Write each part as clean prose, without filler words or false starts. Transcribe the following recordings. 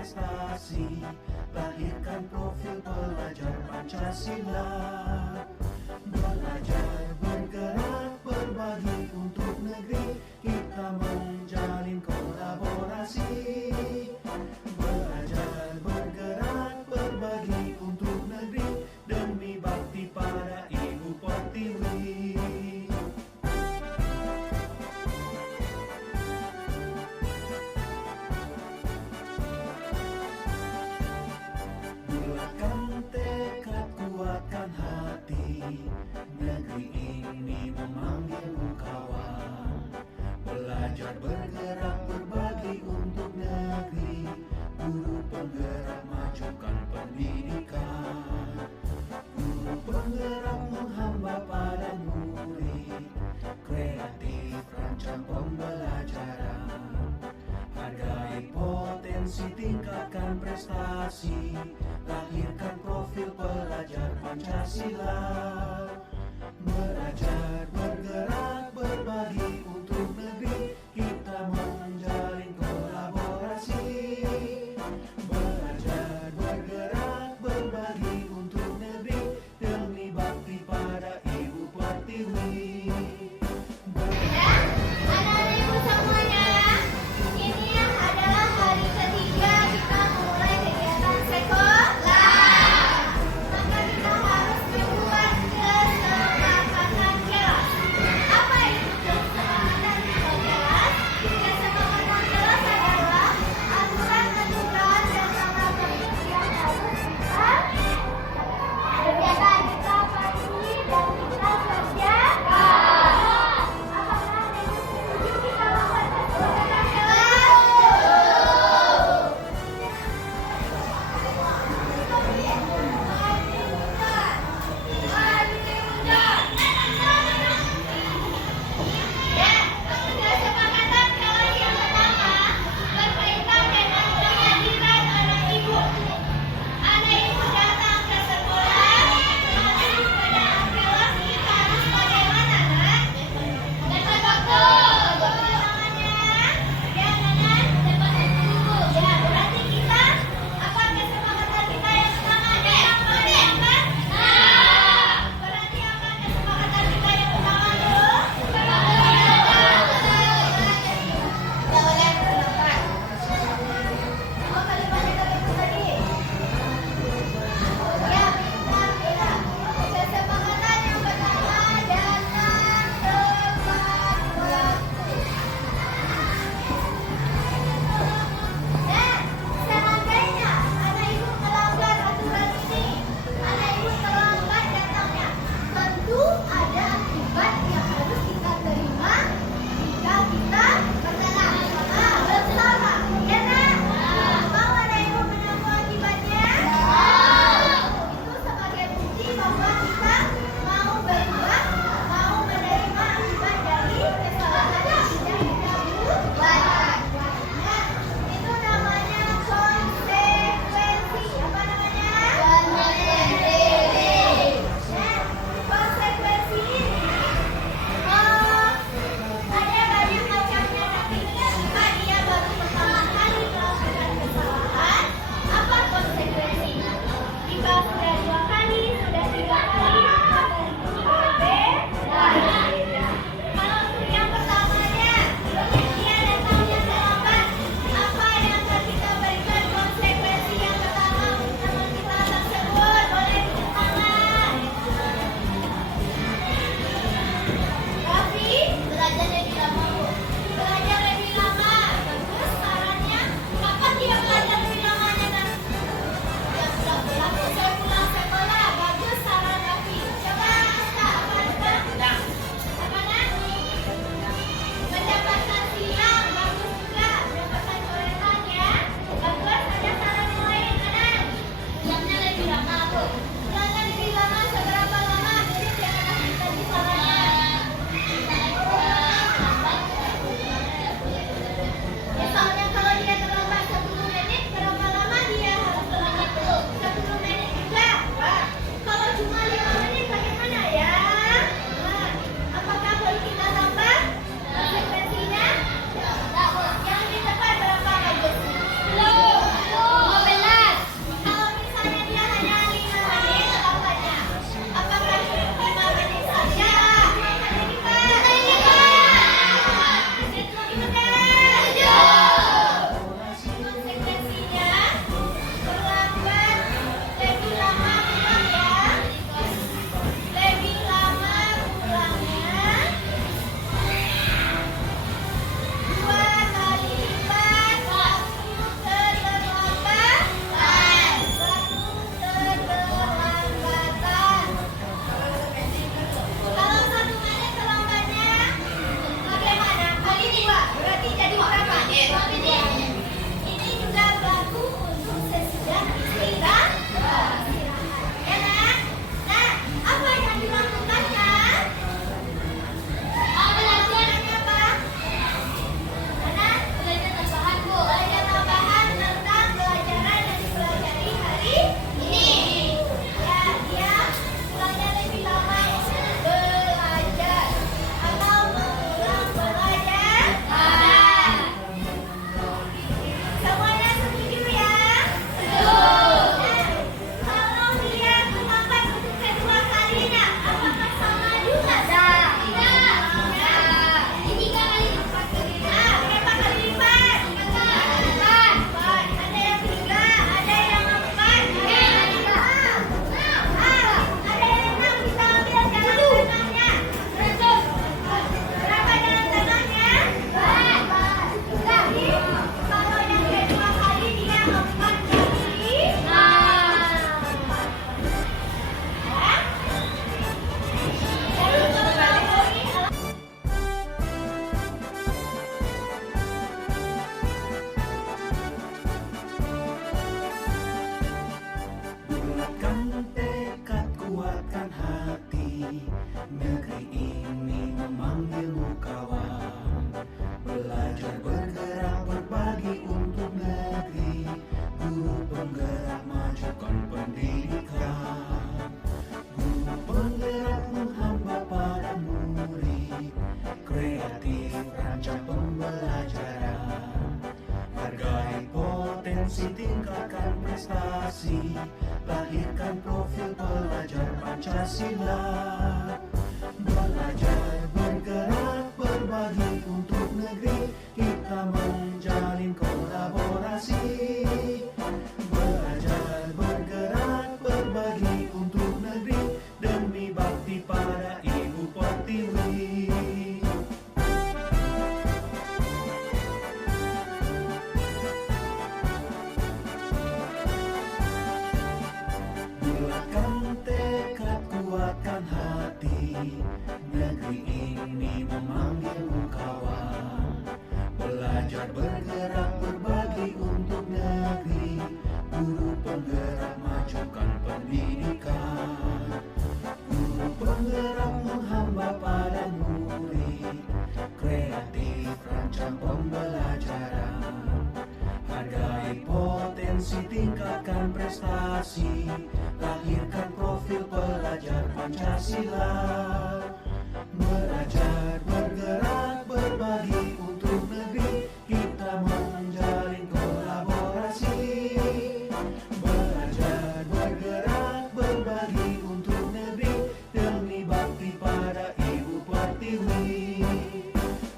prestasi, lahirkan profil pelajar Pancasila. Belajar, bergerak, berbagi untuk negeri, kita menjalin kolaborasi. Belajar, bergerak, berbagi untuk negeri, demi bakti pada Ibu Pertiwi. Bulatkan tekad, kuatkan hati, negeri ini memanggilmu kawan. Belajar, bergerak, berbagi untuk negeri, guru penggerak majukan pendidikan. Guru penggerak menghamba pada murid, kreatif rancang pembelajaran. Hargai potensi, tingkatkan prestasi, lahirkan profil pelajar Pancasila. Belajar, bergerak, berbagi untuk negeri, kita menjalin kolaborasi. Belajar, bergerak, berbagi untuk negeri, demi bakti pada Ibu Pertiwi. Anak-anak ibu semuanya, ini adalah hari ketiga kita memulai kegiatan sekolah. Maka kita harus membuat berpotensi tingkatkan prestasi, lahirkan profil pelajar Pancasila. Belajar, bergerak, berbagi untuk negeri, kita menjalin kolaborasi. Belajar, bergerak, berbagi untuk negeri, demi bakti pada Ibu Pertiwi. Bulatkan tekad, kuatkan hati, negeri ini memanggilmu kawan. Belajar, bergerak, berbagi untuk negeri, guru penggerak majukan pendidikan. Guru penggerak menghamba pada murid, kreatif rancang pembelajaran. Hargai potensi, tingkatkan prestasi, lahirkan profil pelajar Pancasila. Belajar, bergerak, berbagi untuk negeri, kita menjalin kolaborasi. Belajar, bergerak, berbagi untuk negeri, demi bakti pada Ibu Pertiwi.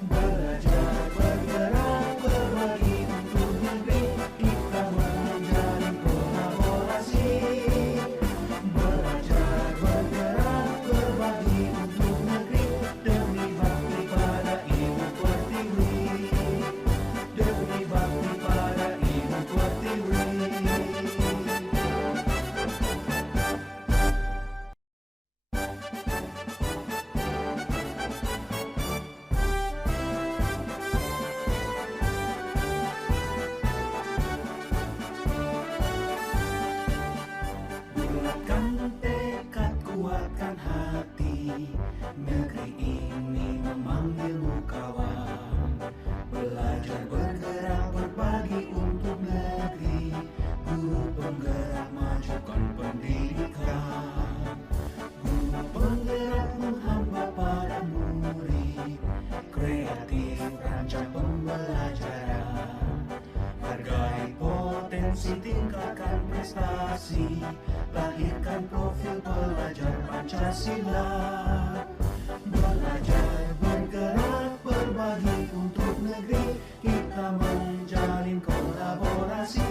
Belajar, bergerak, berbagi untuk negeri, kita menjalin kolaborasi. Belajar, bergerak, berbagi untuk negeri, demi bakti pada Ibu Pertiwi. Demi bakti pada Ibu Pertiwi. Bulatkan tekad, kuatkan hati, negeri ini memanggilmu kawan. Belajar, bergerak, berbagi untuk negeri, guru penggerak majukan pendidikan. Guru penggerak menghamba pada murid, kreatif rancang pembelajaran. Hargai potensi, tingkatkan prestasi, lahirkan profil pelajar Pancasila. Belajar, bergerak, berbagi untuk negeri, kita menjalin kolaborasi.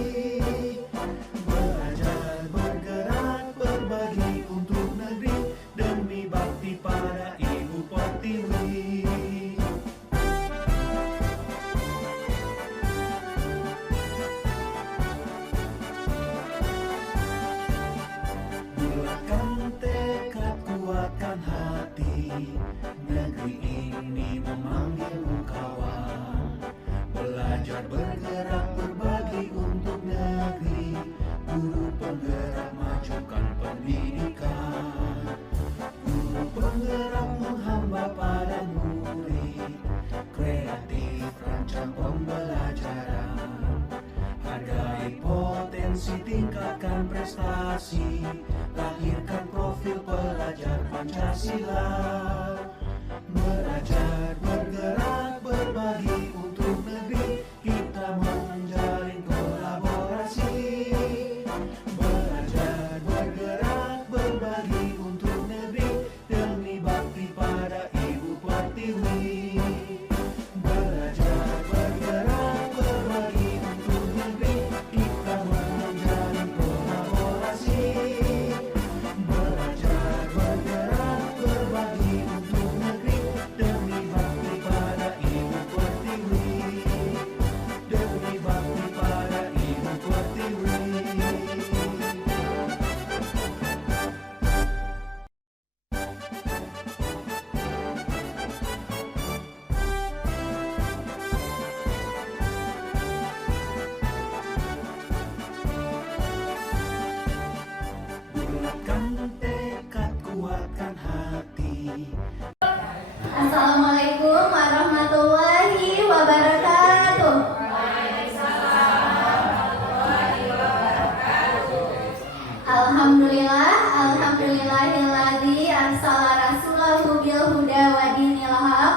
Belajar, bergerak, berbagi untuk negeri, demi bakti pada Ibu Pertiwi. Bulatkan tekad, kuatkan hati, negeri ini memanggilmu kawan. Belajar, bergerak, berbagi untuk negeri, guru penggerak majukan pendidikan. Guru penggerak menghamba pada murid, kreatif rancang pembelajaran. Hargai potensi, tingkatkan prestasi, lahirkan profil pelajar Pancasila. Belajar, bergerak, berbagi untuk negeri, kita menjalin kolaborasi. Belajar, bergerak, berbagi untuk negeri, demi bakti pada Ibu Pertiwi. Belajar, bergerak, berbagi untuk negeri, kita menjalin kolaborasi. Belajar, bergerak, berbagi untuk negeri, demi bakti pada Ibu Pertiwi. Demi bakti pada Ibu Pertiwi. Bulatkan tekad, kuatkan hati. Assalamualaikum warahmatullahi wabarakatuh. Alhamdulillah, alhamdulillahilladzi arsala rasulahu bil huda wa dinil haq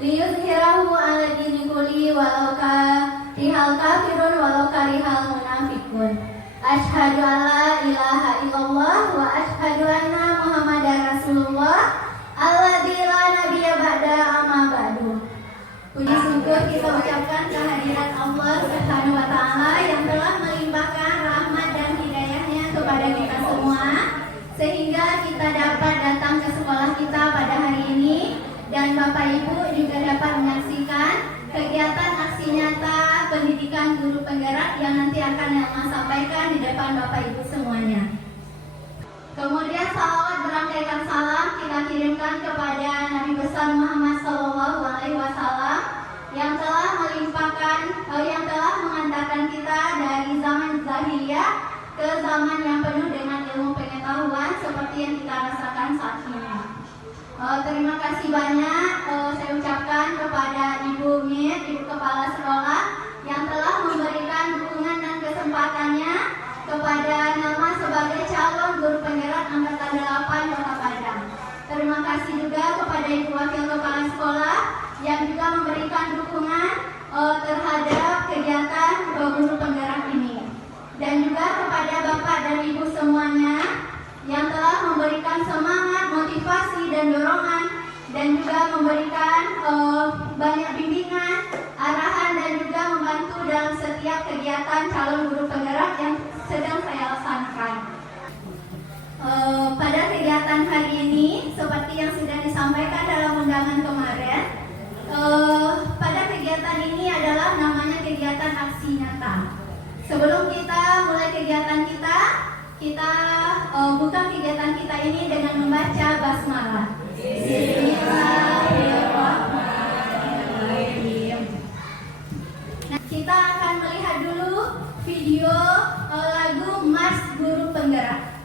liyudhhirahu 'ala dini kulli walau karihal kafirun walau karihal munafiqun. Asyhadu an la ilaha illallah wa asyhadu anna Muhammadar Rasulullah alladzi la nabiyya ba'da amma ba'du. Puji syukur kita ucapkan kehadiran Allah Subhanahu wa taala yang telah melimpahkan rahmat dan hidayahnya kepada kita semua sehingga kita dapat datang ke sekolah kita pada hari ini dan Bapak Ibu juga dapat menyaksikan kegiatan aksi nyata pendidikan guru penggerak yang nanti akan Elma sampaikan di depan Bapak Ibu semuanya. Kemudian salawat berangkaikan salam kita kirimkan kepada Nabi besar Muhammad SAW yang telah melimpahkan, yang telah mengantarkan kita dari zaman jahiliyah ke zaman yang penuh dengan ilmu pengetahuan seperti yang kita rasakan saat ini. Terima kasih banyak saya ucapkan kepada Ibu Mir, Ibu Kepala Sekolah yang telah memberikan dukungan dan kesempatannya kepada Nelma sebagai calon guru penggerak angkatan 8 Kota Padang. Terima kasih juga kepada Ibu Wakil Kepala Sekolah yang juga memberikan dukungan terhadap kegiatan guru penggerak ini. Dan juga kepada Bapak dan Ibu semuanya yang telah memberikan semangat, motivasi, dan dorongan dan juga memberikan banyak bimbingan, arahan dan juga membantu dalam setiap kegiatan calon guru penggerak yang sedang saya laksanakan. Pada kegiatan hari ini, seperti yang sudah disampaikan dalam undangan kemarin, pada kegiatan ini adalah namanya kegiatan aksi nyata. Sebelum kita mulai kegiatan kita buka kegiatan kita ini dengan membaca basmalah. Bismillahirrahmanirrahim. Nah, kita akan melihat dulu video lagu Mars Guru Penggerak.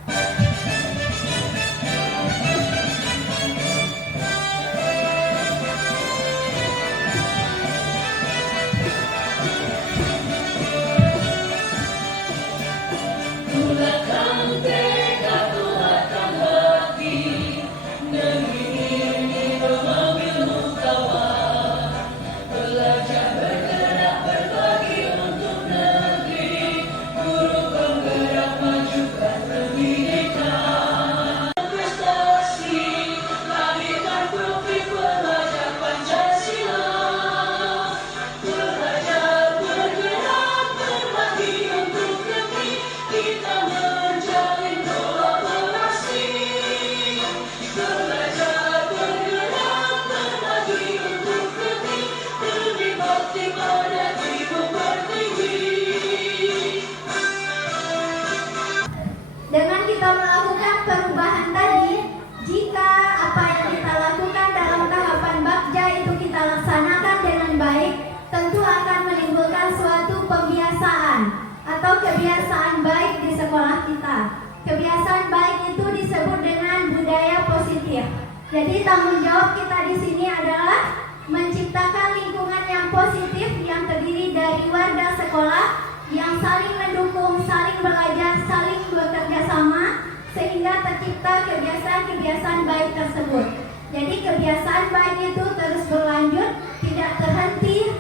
Dengan kita melakukan perubahan tadi, jika apa yang kita lakukan dalam tahapan bakja itu kita laksanakan dengan baik, tentu akan menimbulkan suatu pembiasaan atau kebiasaan baik di sekolah kita. Kebiasaan baik itu disebut dengan budaya positif. Jadi tanggung jawab kita di sini adalah menciptakan lingkungan yang positif yang terdiri dari warga sekolah yang saling mendukung, saling belajar, saling bekerja sama sehingga tercipta kebiasaan-kebiasaan baik tersebut. Jadi kebiasaan baik itu terus berlanjut, tidak terhenti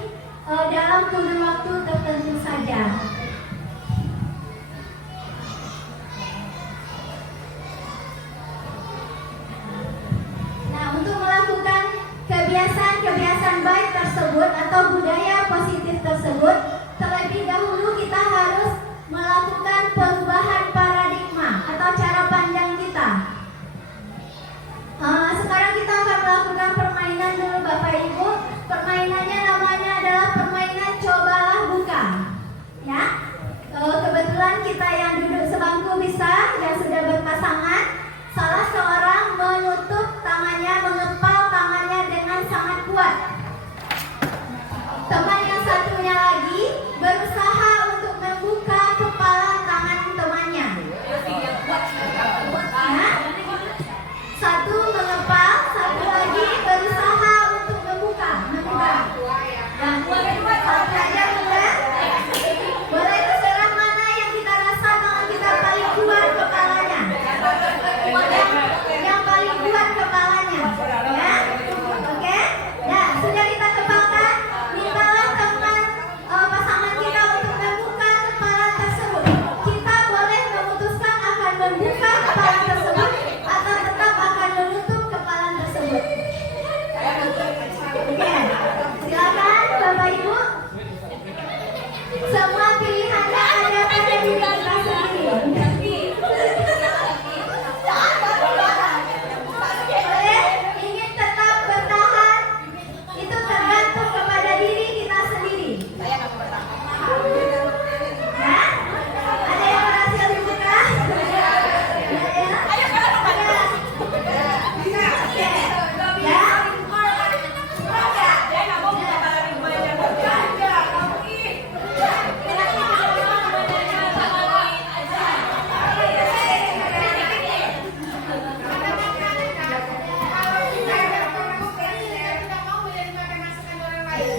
dalam kurun waktu tertentu saja. Nah, untuk melakukan kebiasaan-kebiasaan baik tersebut atau budaya positif tersebut, terlebih dahulu kita harus melakukan perubahan paradigma atau cara pandang kita. Sekarang kita akan melakukan permainan dulu Bapak Ibu. Permainannya namanya adalah permainan cobalah buka. Ya, kebetulan kita yang duduk sebangku bisa, yang sudah berpasangan, salah seorang menutup tangannya, mengepal tangannya dengan sangat kuat. Teman yang satunya lagi berusaha untuk membuka kepala tangan temannya. Nah, satu mengepal, satu lagi berusaha untuk membuka. Nah, satu aja boleh. Boleh terserah mana yang kita rasa tangan kita paling kuat kepalanya. Yang paling kuat kepalanya. Ya, oke. Nah, sudah kita kepalkan. Mintalah teman pasangan kita untuk membuka kepala tersebut. Kita boleh Jadi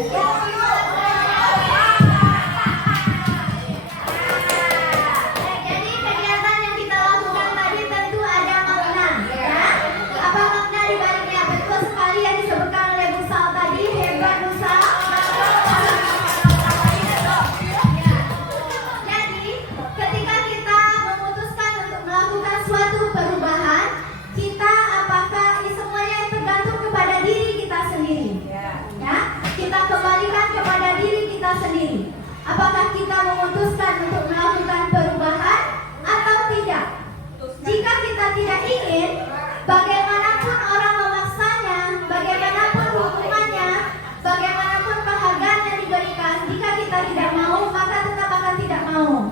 kegiatan yang kita lakukan tadi tentu ada makna, ya. Apa makna di baliknya? Betul sekali yang disebutkan oleh Bu Sal tadi, hebat Bu Sal. Jadi ketika kita memutuskan untuk melakukan suatu perubahan, kita apakah ini semuanya tergantung kepada diri kita sendiri, ya. Kita kembalikan kepada diri kita sendiri. Apakah kita memutuskan untuk melakukan perubahan atau tidak? Jika kita tidak ingin, bagaimanapun orang memaksanya, bagaimanapun hukumannya, bagaimanapun penghargaan yang diberikan, jika kita tidak mau, maka tetap akan tidak mau.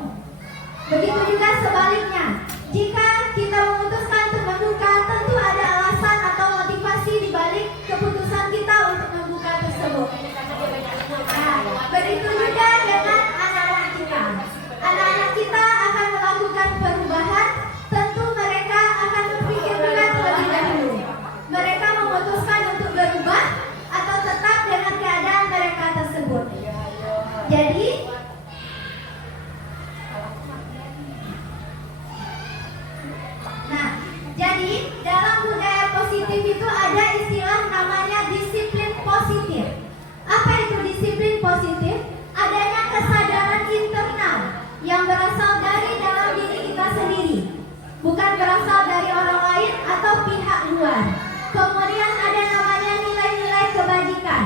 Begitu juga sebaliknya. Jika kita memutuskan untuk membuka, tentu ada alasan atau motivasi di balik keputusan kita untuk membuka tersebut. Nah, begitu juga dengan anak-anak kita. Anak-anak kita akan melakukan perubahan, tentu mereka akan berpikir juga terlebih dahulu. Mereka memutuskan untuk berubah atau tetap dengan keadaan mereka tersebut. Jadi, dalam budaya positif itu ada istilah namanya disiplin positif. Apa itu disiplin positif? Adanya kesadaran internal yang berasal dari dalam diri kita sendiri, bukan berasal dari orang lain atau pihak luar. Kemudian ada namanya nilai-nilai kebajikan.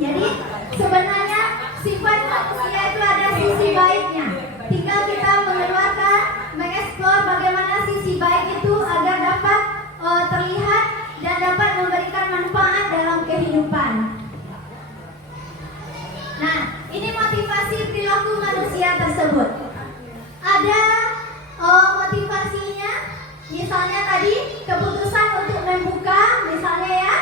Jadi sebenarnya sifat manusia itu ada sisi baiknya. Tinggal kita mengeluarkan, mengeksplor bagaimana sisi baik itu agar dapat terlihat dan dapat memberikan manfaat dalam kehidupan. Nah, ini motivasi perilaku manusia tersebut. Ada motivasinya, misalnya tadi keputusan untuk membuka, misalnya ya.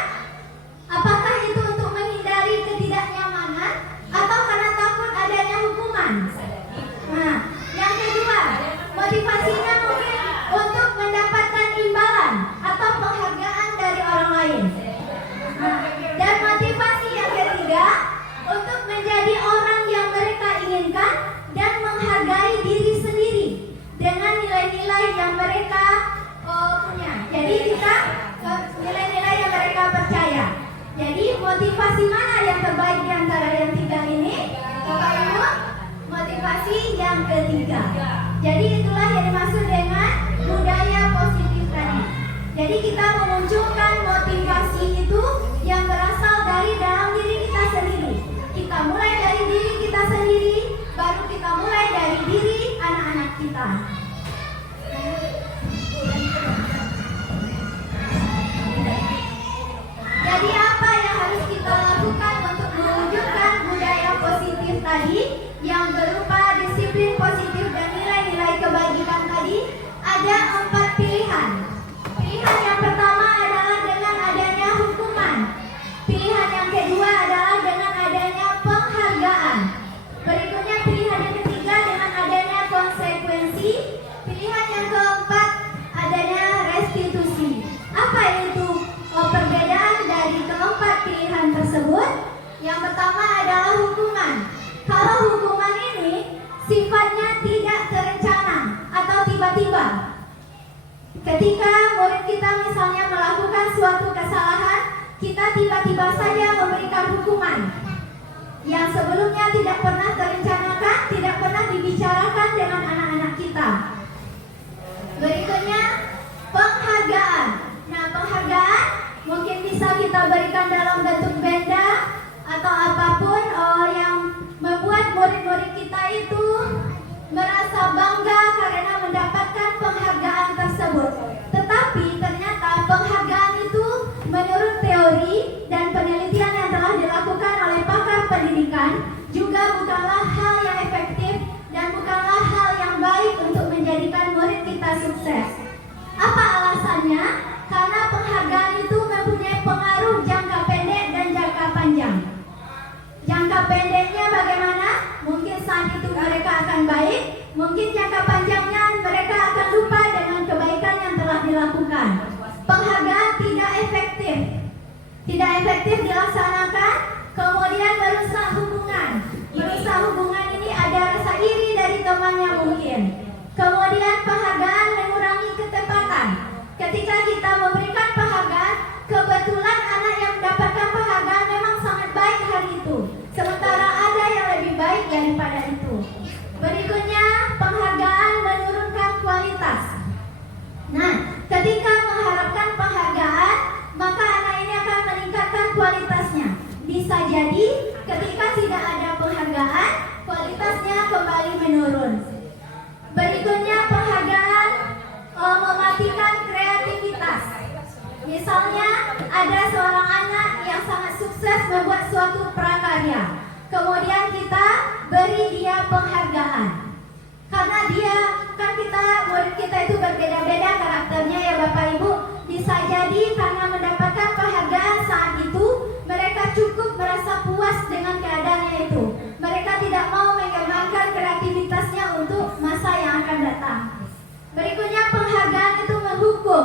Apakah itu untuk menghindari ketidaknyamanan atau karena takut adanya hukuman? Nah, yang kedua, motivasinya mungkin untuk mendapatkan imbalan atau penghargaan dari orang lain. Nah, dan motivasi yang ketiga, untuk menjadi orang yang mereka inginkan dan menghargai diri sendiri dengan nilai-nilai yang mereka punya. Jadi kita nilai-nilai yang mereka percaya. Jadi motivasi mana yang terbaik di antara yang tiga ini? Bapak Ibu, motivasi yang ketiga. Jadi itulah yang dimaksud dengan budaya positif tadi. Jadi kita memunculkan motivasi itu yang berasal dari dalam diri kita sendiri. Kita mulai dari diri kita sendiri, baru kita mulai dari diri anak-anak kita. Jadi apa yang harus kita lakukan untuk mewujudkan budaya positif tadi yang berupa disiplin positif dan nilai-nilai kebajikan tadi? Ada 4 pilihan. Pilihan yang pertama adalah dengan adanya hukuman. Pilihan yang kedua adalah dengan adanya penghargaan. Berikutnya pilihan yang ketiga dengan adanya konsekuensi. Pilihan yang keempat adanya restitusi. Apa itu perbedaan dari keempat pilihan tersebut? Yang pertama adalah hukuman. Kalau hukuman ini sifatnya tidak terencana atau tiba-tiba. Ketika murid kita misalnya melakukan suatu kesalahan, kita tiba-tiba saja memberikan hukuman yang sebelumnya tidak pernah terencanakan, tidak pernah dibicarakan dengan anak-anak kita. Berikutnya penghargaan. Nah, penghargaan mungkin bisa kita berikan dalam bentuk benda atau apapun yang membuat murid-murid kita itu merasa bangga karena mendapatkan penghargaan tersebut. Tetapi ternyata penghargaan itu menurut teori dan penelitian yang telah dilakukan oleh pakar pendidikan juga bukanlah hal yang efektif dan bukanlah hal yang baik untuk menjadikan murid kita sukses. Apa alasannya? Karena penghargaan itu mempunyai pengaruh jangka pendek dan jangka panjang. Jangka pendeknya bagaimana? Mungkin saat itu mereka akan baik, mungkin jangka panjangnya mereka akan lupa dengan kebaikan yang telah dilakukan. Penghargaan tidak efektif dilaksanakan, kemudian seimbang yang mungkin. Kemudian penghargaan mengurangi ketepatan. Ketika kita memberikan penghargaan, kebetulan anak yang mendapatkan penghargaan memang sangat baik hari itu, sementara ada yang lebih baik daripada itu. Berikutnya, penghargaan menurunkan kualitas. Nah, ketika mengharapkan penghargaan, maka anak ini akan meningkatkan kualitasnya. Bisa jadi ketika tidak ada penghargaan, kualitasnya kembali menurun. Berikutnya, penghargaan mematikan kreativitas. Misalnya, ada seorang anak yang sangat sukses membuat suatu prakarya. Kemudian kita beri dia penghargaan. Karena murid kita itu berbeda-beda karakternya ya Bapak Ibu. Bisa jadi karena mendapatkan penghargaan saat itu, mereka cukup merasa puas dengan keadaannya itu. Mereka tidak mau mengembangkan kreativitasnya untuk masa yang akan datang. Berikutnya, penghargaan itu menghukum.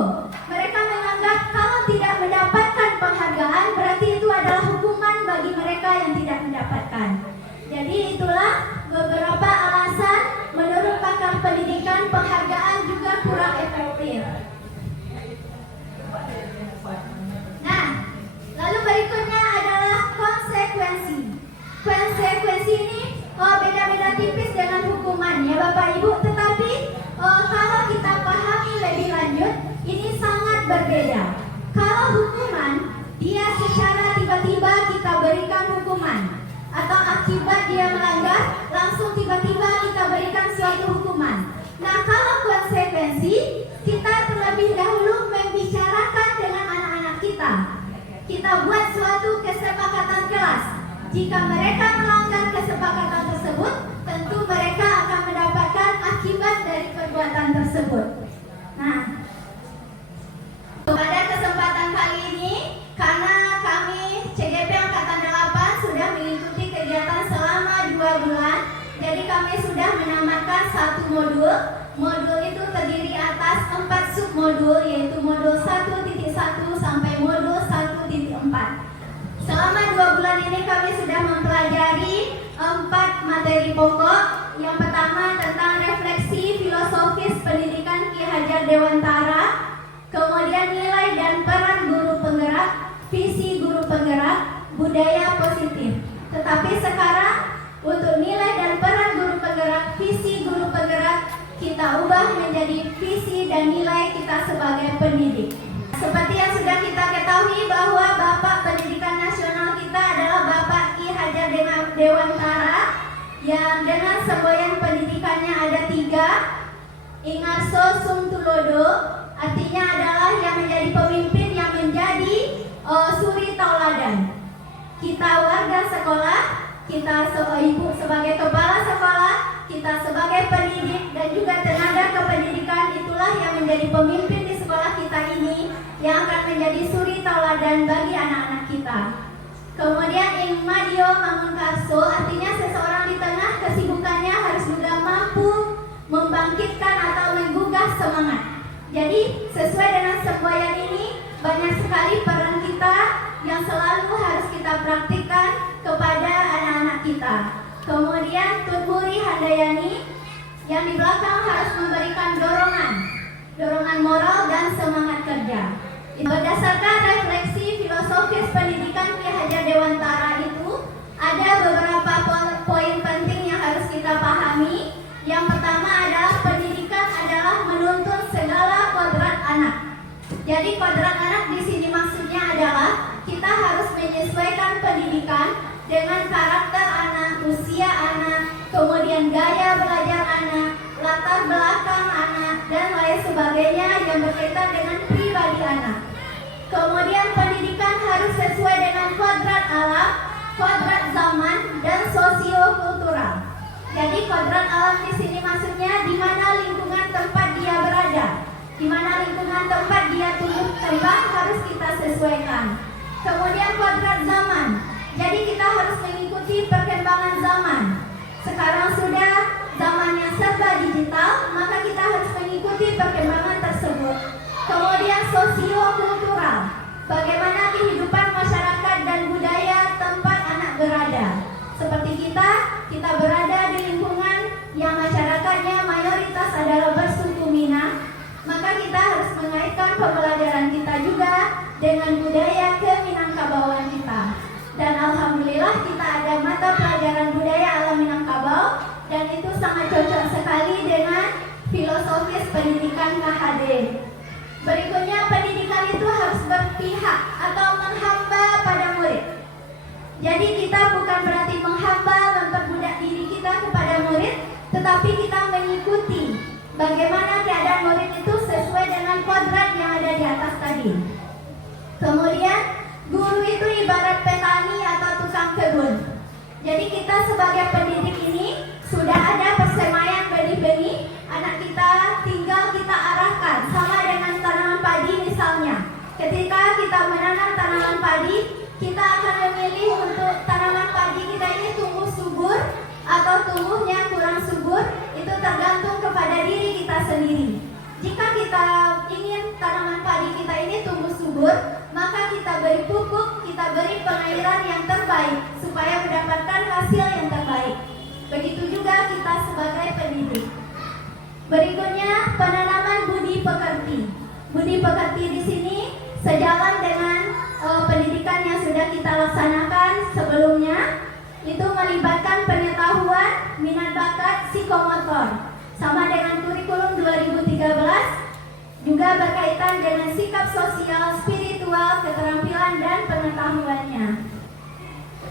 Mereka menganggap kalau tidak mendapatkan penghargaan berarti itu adalah hukuman bagi mereka yang tidak mendapatkan. Jadi itulah beberapa alasan menurut pakar pendidikan penghargaan juga kurang efektif. Nah, lalu berikutnya adalah konsekuensi. Konsekuensi ini beda-beda tipis dengan hukuman ya Bapak Ibu, tetapi kalau kita pahami lebih lanjut, ini sangat berbeda. Kalau hukuman, dia secara tiba-tiba kita berikan hukuman, atau akibat dia melanggar, langsung tiba-tiba kita berikan suatu hukuman. Nah, kalau konsekuensi, kita terlebih dahulu membicarakan dengan anak-anak kita. Kita buat suatu kesepakatan kelas. Jika mereka melanggar kesepakatan tersebut, tentu mereka akan mendapatkan akibat dari perbuatan tersebut. Nah, pada kesempatan kali ini, karena kami CGP Angkatan 8 sudah mengikuti kegiatan selama 2 bulan, jadi kami sudah menamatkan 1 modul. Modul itu terdiri atas 4 submodul, yaitu modul 1.1 sampai modul 1.4. Selama 2 bulan ini kami sudah mempelajari 4 materi pokok. Yang pertama tentang refleksi filosofis pendidikan Ki Hajar Dewantara, kemudian nilai dan peran guru penggerak, visi guru penggerak, budaya positif. Tetapi sekarang untuk nilai dan peran guru penggerak, visi guru penggerak, kita ubah menjadi visi dan nilai kita sebagai pendidik. Seperti yang sudah kita ketahui bahwa Bapak Pendidikan Nasional kita adalah Bapak Ki Hajar Dewantara, yang dengan semboyan pendidikannya ada 3, Ingarso Sung Tulodo, artinya adalah yang menjadi pemimpin, yang menjadi suri tauladan. Kita warga sekolah, kita ibu sebagai kepala sekolah, kita sebagai pendidik dan juga tenaga kependidikan, itulah yang menjadi pemimpin di sekolah kita ini, yang akan menjadi suri tauladan bagi anak-anak kita. Kemudian Ingmadio Mangunkarso, artinya seseorang di tengah kesibukannya harus juga mampu membangkitkan atau menggugah semangat. Jadi sesuai dengan semboyan ini, banyak sekali peran kita yang selalu harus kita praktikkan kepada anak-anak kita. Kemudian Tutburi Handayani, yang di belakang harus memberikan dorongan moral dan semangat kerja. Berdasarkan refleksi filosofis pendidikan Ki Hajar Dewantara itu, ada beberapa poin penting yang harus kita pahami. Yang pertama adalah pendidikan adalah menuntun segala kodrat anak. Jadi kodrat anak di sini maksudnya adalah kita harus menyesuaikan pendidikan dengan karakter anak, usia anak, kemudian gaya belajar anak, latar belakang anak, dan lain sebagainya yang berkaitan dengan pribadi anak. Kemudian pendidikan harus sesuai dengan kodrat alam, kodrat zaman, dan sosiokultural. Jadi kodrat alam di sini maksudnya di mana lingkungan tempat dia berada, di mana lingkungan tempat dia tumbuh kembang harus kita sesuaikan. Kemudian kodrat zaman. Jadi kita harus mengikuti perkembangan zaman. Sekarang sudah zamannya serba digital, maka kita harus mengikuti perkembangan tersebut. Kemudian sosiokultural. Bagaimana kehidupan masyarakat dan budaya tempat anak berada. Seperti kita berada di lingkungan yang masyarakat pendidikan KHD. Berikutnya, pendidikan itu harus berpihak atau menghamba pada murid. Jadi kita bukan berarti menghamba, memperbudak diri kita kepada murid, tetapi kita mengikuti bagaimana keadaan murid itu sesuai dengan kodrat yang ada di atas tadi. Kemudian, guru itu ibarat petani atau tukang kebun. Jadi kita sebagai pendidik ini sudah ada persemaian benih-benih, anak kita tinggal kita arahkan, sama dengan tanaman padi misalnya. Ketika kita menanam tanaman padi, kita akan memilih untuk tanaman padi kita ini tumbuh subur atau tumbuhnya kurang subur, itu tergantung kepada diri kita sendiri. Jika kita ingin tanaman padi kita ini tumbuh subur, maka kita beri pupuk, kita beri pengairan yang terbaik supaya mendapatkan hasil yang terbaik. Begitu juga kita sebagai pendidik. Berikutnya, penanaman budi pekerti. Budi pekerti di sini sejalan dengan pendidikan yang sudah kita laksanakan sebelumnya, itu melibatkan pengetahuan, minat bakat, psikomotor. Sama dengan kurikulum 2013, juga berkaitan dengan sikap sosial, spiritual, keterampilan, dan pengetahuannya.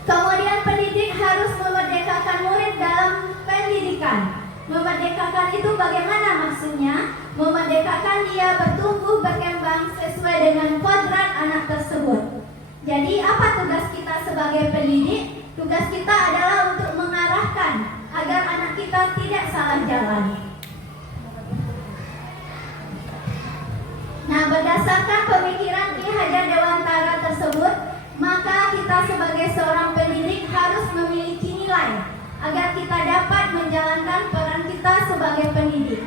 Kemudian pendidik harus memerdekakan murid dalam pendidikan. Memerdekakan itu bagaimana maksudnya? Memerdekakan dia bertumbuh, berkembang sesuai dengan kodrat anak tersebut. Jadi apa tugas kita sebagai pendidik? Tugas kita adalah untuk mengarahkan agar anak kita tidak salah jalan. Nah, berdasarkan pemikiran Ki Hajar Dewantara tersebut, maka kita sebagai seorang pendidik harus memiliki nilai agar kita dapat menjalankan peran kita sebagai pendidik.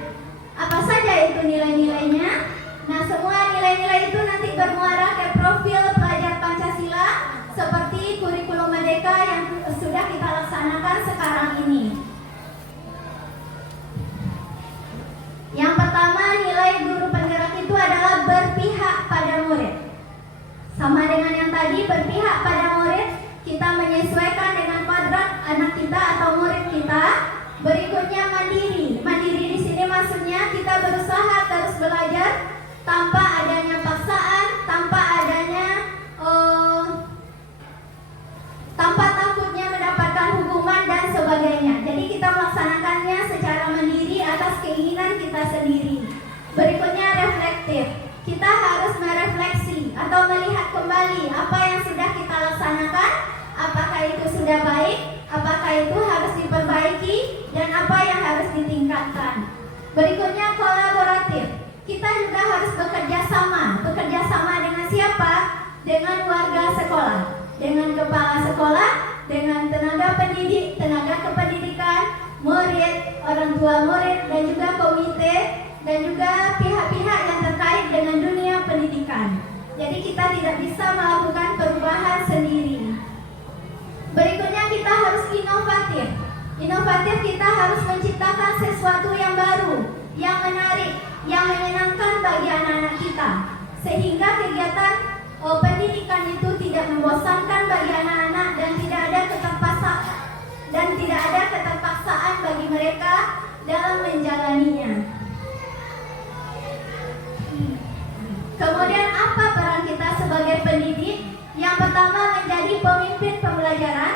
Apa saja itu nilai-nilainya? Nah, semua nilai-nilai itu nanti bermuara ke profil pelajar Pancasila seperti kurikulum Merdeka yang sudah kita laksanakan sekarang ini. Yang pertama, nilai guru penggerak itu adalah berpihak pada murid. Sama dengan yang tadi, berpihak pada murid, kita menyesuaikan dengan kodrat anak kita atau murid kita. Berikutnya, mandiri. Mandiri di sini maksudnya kita berusaha terus belajar tanpa adanya paksaan, tanpa adanya tanpa takutnya mendapatkan hukuman dan sebagainya. Jadi kita melaksanakannya secara mandiri atas keinginan kita sendiri. Berikutnya, reflektif. Kita harus merefleksi atau melihat kembali apa yang sudah kita laksanakan, apakah itu sudah baik, apakah itu harus diperbaiki, dan apa yang harus ditingkatkan. Berikutnya, kolaboratif. Kita juga harus bekerja sama. Bekerja sama dengan siapa? Dengan warga sekolah, dengan kepala sekolah, dengan tenaga pendidik, tenaga kependidikan, murid, orang tua murid, dan juga komite, dan juga pihak-pihak yang terkait dengan dunia pendidikan. Jadi kita tidak bisa melakukan perubahan sendiri. Berikutnya, kita harus inovatif. Inovatif, kita harus menciptakan sesuatu yang baru, yang menarik, yang menyenangkan bagi anak-anak kita, sehingga kegiatan pendidikan itu tidak membosankan bagi anak-anak dan tidak ada keterpaksaan bagi mereka dalam menjalaninya. Kemudian, apa peran kita sebagai pendidik? Yang pertama, menjadi pemimpin pembelajaran.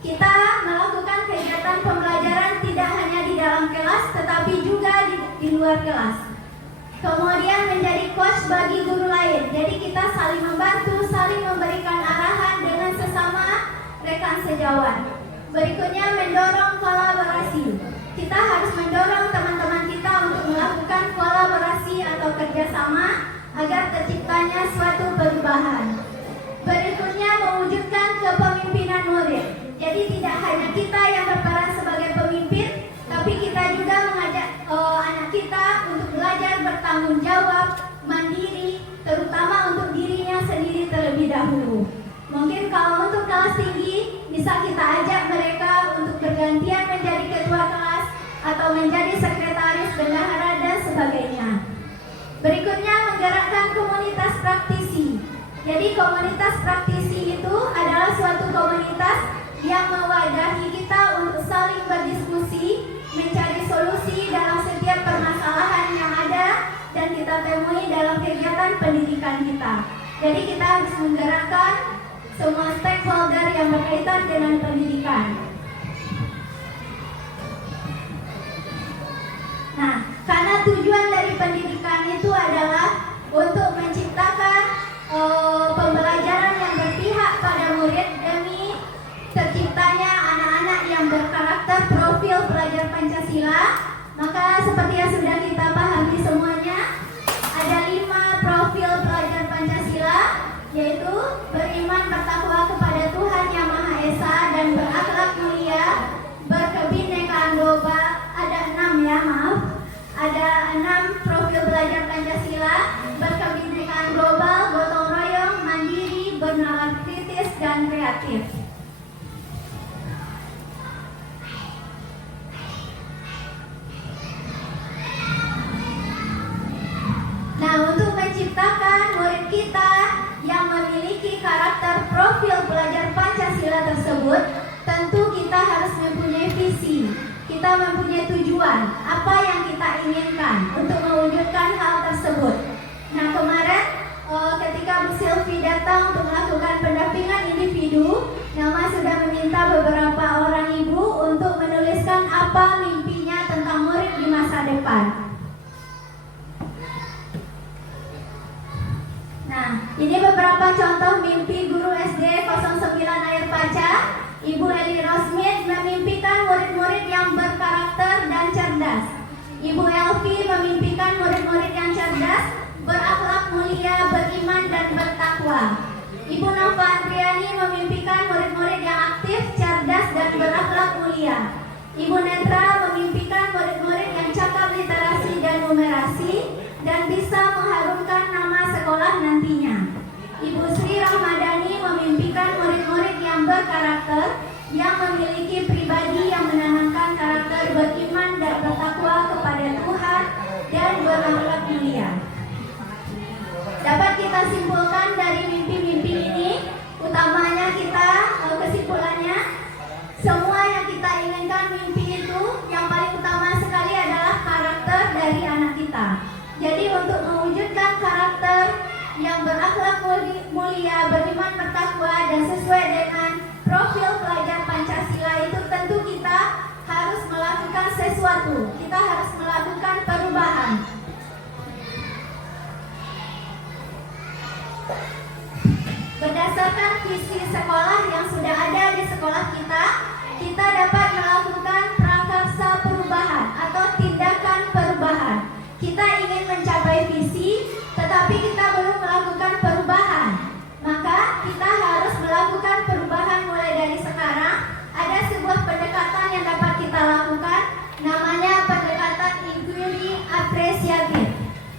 Kita melakukan kegiatan pembelajaran tidak hanya di dalam kelas, tetapi juga di luar kelas. Kemudian, menjadi coach bagi guru lain. Jadi kita saling membantu, saling memberikan arahan dengan sesama rekan sejawat. Berikutnya, mendorong kolaborasi. Kita harus mendorong teman-teman kita untuk melakukan kolaborasi atau kerjasama agar terciptanya suatu perubahan. Berikutnya, mewujudkan kepemimpinan murid. Jadi tidak hanya kita yang berperan sebagai pemimpin, tapi kita juga mengajak anak kita untuk belajar bertanggung jawab, mandiri, terutama untuk dirinya sendiri terlebih dahulu. Mungkin kalau untuk kelas tinggi, bisa kita ajak mereka untuk bergantian menjadi ketua kelas atau menjadi sekretaris, bendahara, dan sebagainya. Berikutnya, menggerakkan komunitas praktisi. Jadi komunitas praktisi itu adalah suatu komunitas yang mewadahi kita untuk saling berdiskusi, mencari solusi dalam setiap permasalahan Jadi kita harus menggerakkan semua stakeholder yang berkaitan dengan pendidikan. Nah, karena tujuan dari pendidikan itu adalah untuk menciptakan pembelajaran yang berpihak pada murid demi terciptanya anak-anak yang berkarakter profil pelajar Pancasila. Maka seperti yang sudah kita pahami semuanya, ada 5 profil pelajar Pancasila, yaitu beriman bertakwa kepada Tuhan Yang Maha Esa dan berakhlak mulia, berkebinekaan global. Ada 6 ya, maaf. Ada 6 profil pelajar Pancasila: berkebinekaan global, gotong royong, mandiri, bernalar kritis, dan kreatif. Nah, untuk menciptakan murid kita yang memiliki karakter profil pelajar Pancasila tersebut, tentu kita harus mempunyai visi. Kita mempunyai tujuan, apa yang kita inginkan untuk mewujudkan hal tersebut. Nah, kemarin ketika Bu Silvi datang untuk melakukan pendampingan individu, Nama sudah meminta beberapa orang ibu untuk menuliskan apa mimpinya tentang murid di masa depan. Nah, ini beberapa contoh mimpi guru SD 09 Air Paca. Ibu Eli Rosmith memimpikan murid-murid yang berkarakter dan cerdas. Ibu Elvi memimpikan murid-murid yang cerdas, berakhlak mulia, beriman, dan bertakwa. Ibu Nova Andriani memimpikan murid-murid yang aktif, cerdas, dan berakhlak mulia. Ibu Netra memimpikan murid-murid yang cakap literasi dan numerasi dan bisa mengharumkan nama sekolah nantinya. Ibu Sri Rahmadani memimpikan murid-murid yang berkarakter, yang memiliki pribadi yang menanamkan karakter beriman dan bertakwa kepada Tuhan dan berakhlak mulia. Dapat kita simpulkan dari mimpi-mimpi ini, utamanya kesimpulannya, semua yang kita inginkan mimpi itu, yang paling utama sekali adalah karakter dari anak kita. Jadi untuk mewujudkan karakter yang berakhlak mulia, beriman, bertakwa, dan sesuai dengan profil pelajar Pancasila itu, tentu kita harus melakukan sesuatu. Kita harus melakukan perubahan. Berdasarkan visi sekolah yang sudah ada di sekolah kita, kita dapat melakukan prakarsa perubahan atau tindakan perubahan. Kita ingin mencapai visi, tetapi kita belum melakukan perubahan. Maka kita harus melakukan perubahan mulai dari sekarang. Ada sebuah pendekatan yang dapat kita lakukan, namanya pendekatan inquiry apresiatif.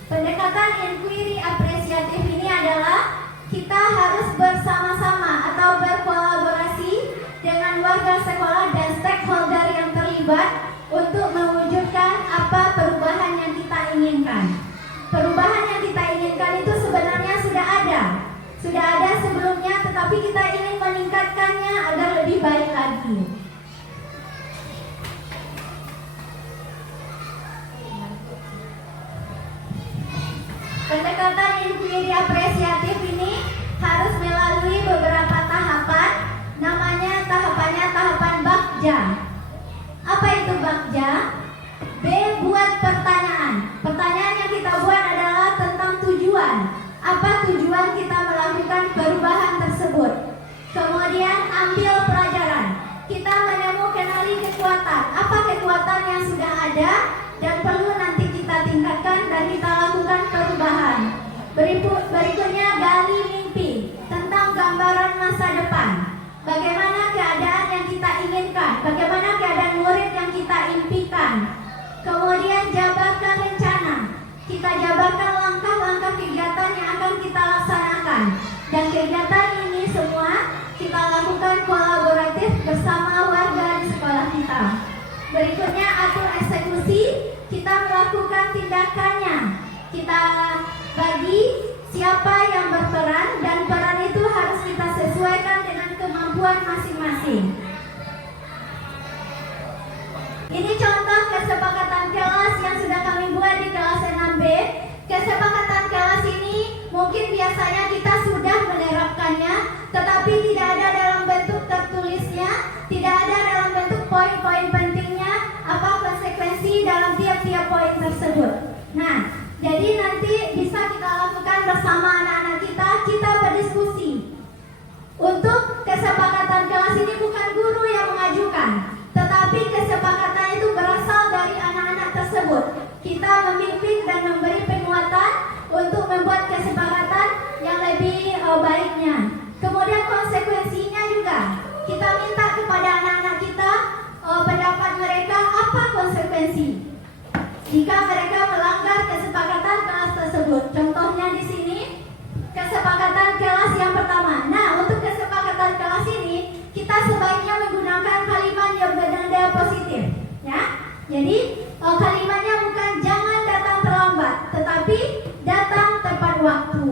Pendekatan inquiry apresiatif ini adalah kita harus bersama-sama atau berkolaborasi dengan warga sekolah dan stakeholder yang terlibat untuk mewujudkan apa perubahan yang kita inginkan. Perubahan yang kita inginkan itu sebenarnya sudah ada sebelumnya, tetapi kita ingin meningkatkannya agar lebih baik lagi. Pendekatan inquiry apresiatif ini harus melalui beberapa tahapan, tahapannya tahapan Bagja. Apa itu Bagja? B. Buat pertanyaan. Pertanyaan yang kita buat adalah tentang tujuan. Apa tujuan kita melakukan perubahan tersebut? Kemudian ambil pelajaran. Kita menemukan kekuatan. Apa kekuatan yang sudah ada dan perlu nanti kita tingkatkan dan kita lakukan perubahan. Berikutnya gali mimpi tentang gambaran masa depan. Bagaimana keadaan yang kita inginkan? Bagaimana keadaan murid yang kita impikan? Kemudian jabarkan rencana. Kita jabarkan langkah-langkah kegiatan yang akan kita laksanakan. Dan kegiatan ini semua kita lakukan kolaboratif bersama warga di sekolah kita. Berikutnya atur eksekusi. Kita melakukan tindakannya. Kita bagi siapa yang berperan, dan peran itu harus kita sesuaikan dengan kemampuan masing-masing. Ini contoh kesepakatan kelas yang sudah kami buat di kelas 6B. Kesepakatan kelas ini mungkin biasanya kita sudah konsekuensi jika mereka melanggar kesepakatan kelas tersebut. Contohnya di sini kesepakatan kelas yang pertama. Nah, untuk kesepakatan kelas ini kita sebaiknya menggunakan kalimat yang bernada positif, ya. Jadi kalimatnya bukan jangan datang terlambat, tetapi datang tepat waktu.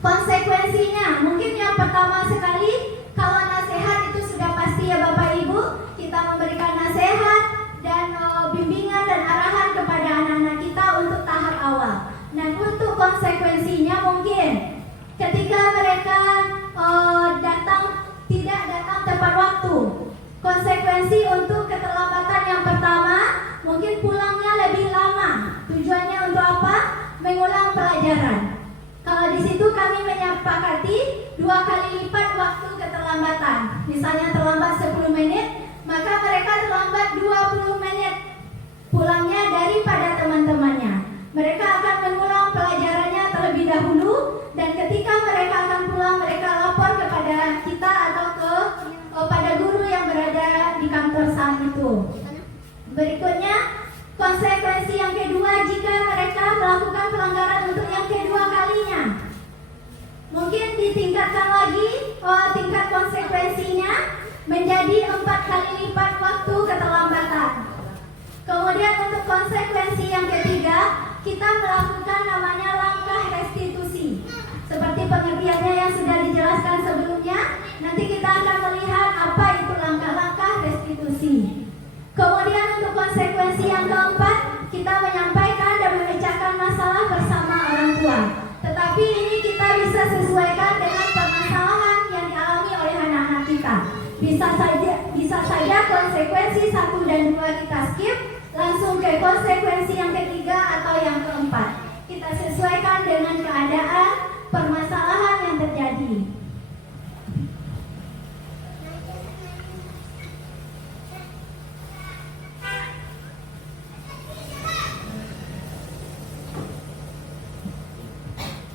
Konsekuensinya mungkin yang pertama sekali, kalau nasihat itu sudah pasti ya Bapak Ibu, kita memberikan nasihat dan bimbingan dan arahan kepada anak-anak kita untuk tahap awal. Dan untuk konsekuensinya mungkin ketika mereka tidak datang tepat waktu. Konsekuensi untuk keterlambatan yang pertama, mungkin pulangnya lebih lama. Tujuannya untuk apa? Mengulang pelajaran. Kalau di situ kami menyepakati 2 kali lipat waktu keterlambatan. Misalnya terlambat 10 menit, maka mereka terlambat 20 menit pulangnya daripada teman-temannya. Mereka akan mengulang pelajarannya terlebih dahulu, dan ketika mereka akan pulang, mereka lapor kepada kita atau pada guru yang berada di kantor saat itu. Berikutnya, konsekuensi yang kedua jika mereka melakukan pelanggaran untuk yang kedua kalinya. Mungkin ditingkatkan lagi tingkat konsekuensinya menjadi 4 kali lipat waktu keterlambatan. Kemudian untuk konsekuensi yang ketiga, kita melakukan namanya langkah restitusi. Seperti pengertiannya yang sudah dijelaskan sebelumnya, nanti kita akan melihat apa itu langkah-langkah restitusi. Kemudian untuk konsekuensi yang keempat, kita menyampaikan dan memecahkan masalah bersama orang tua. Tetapi ini kita bisa sesuaikan dengan permasalahan yang dialami oleh anak-anak kita. Bisa saja konsekuensi 1 dan 2 kita skip, langsung ke konsekuensi yang ketiga atau yang keempat. Kita sesuaikan dengan keadaan permasalahan yang terjadi.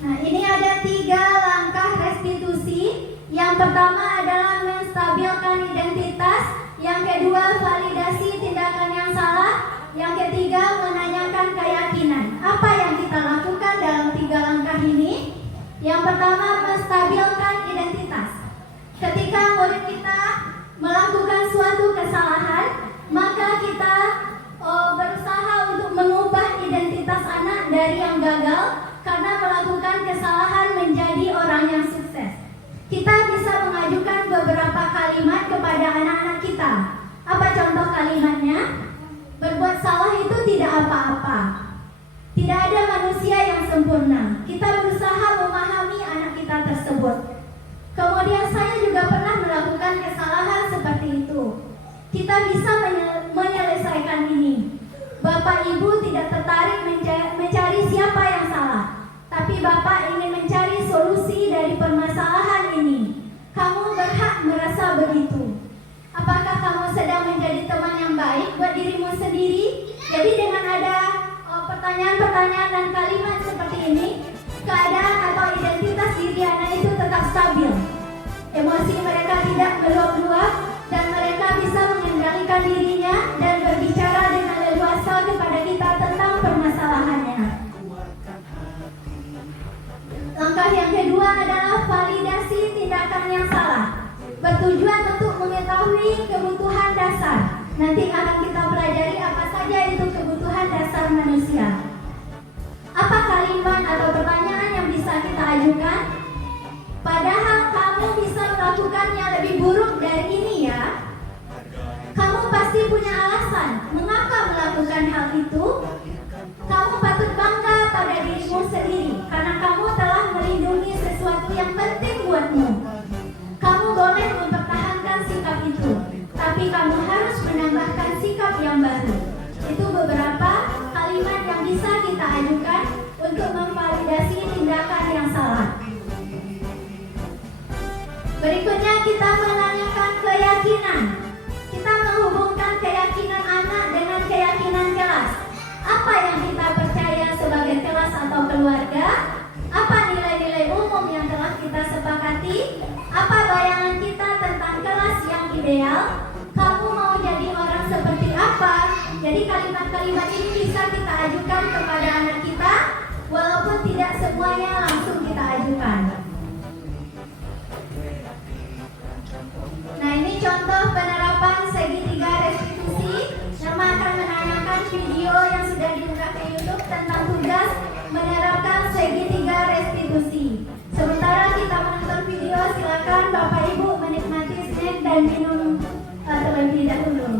Nah, ini ada 3 langkah restitusi. Yang pertama adalah menstabilkan identitas, yang kedua validasi tindakan yang salah, yang ketiga menanyakan keyakinan. Apa yang kita lakukan dalam 3 langkah ini? Yang pertama, menstabilkan identitas. Ketika murid kita melakukan suatu kesalahan, maka kita berusaha untuk mengubah identitas anak dari yang gagal karena melakukan kesalahan menjadi orang yang sukses. Kita bisa mengajukan beberapa kalimat kepada anak-anak kita. Apa contoh kalimatnya? Berbuat salah itu tidak apa-apa. Tidak ada manusia yang sempurna. Kita berusaha memahami anak kita tersebut. Kemudian saya juga pernah melakukan kesalahan seperti itu. Kita bisa menyelesaikan ini. Bapak Ibu tidak tertarik mencari siapa yang salah, tapi Bapak ingin mencari solusi dari permasalahan ini. Kamu berhak merasa begitu. Apakah kamu sedang menjadi teman yang baik buat dirimu sendiri? Jadi dengan ada pertanyaan-pertanyaan dan kalimat seperti ini, keadaan atau identitas diri anak itu tetap stabil. Emosi mereka tidak meluap-luap dan mereka bisa mengendalikan dirinya dan berbicara dengan leluasa kepada kita tentang permasalahannya. Langkah yang kedua adalah validasi tindakan yang salah, bertujuan untuk mengetahui kebutuhan dasar. Nanti akan kita pelajari apa saja itu kebutuhan dasar manusia. Apa kalimat atau pertanyaan yang bisa kita ajukan? Padahal kamu bisa melakukan yang lebih buruk dari ini ya. Kamu pasti punya alasan mengapa melakukan hal itu. Kamu patut bangga pada dirimu sendiri karena kamu telah melindungi sesuatu yang penting buatmu. Kamu boleh mempertahankan sikap itu, tapi kamu harus menambahkan sikap yang baru. Itu beberapa kalimat yang bisa kita ajukan untuk memvalidasi tindakan yang salah. Berikutnya kita menanyakan keyakinan. Kita menghubungkan keyakinan anak dengan keyakinan kelas. Apa yang kita percaya sebagai kelas atau keluarga? Apa nilai-nilai umum yang telah kita sepakati? Apa bayangan kita tentang kelas yang ideal? Kamu mau jadi orang seperti apa? Jadi kalimat-kalimat ini bisa kita ajukan kepada anak kita, walaupun tidak semuanya langsung kita ajukan. Nah, ini contoh penerapan segitiga restitusi. Nama akan menayangkan video yang sudah diunggah ke YouTube tentang tugas menerapkan segitiga restitusi. Sementara kita menonton video, silakan Bapak Ibu menikmati snack dan minum terlebih dahulu.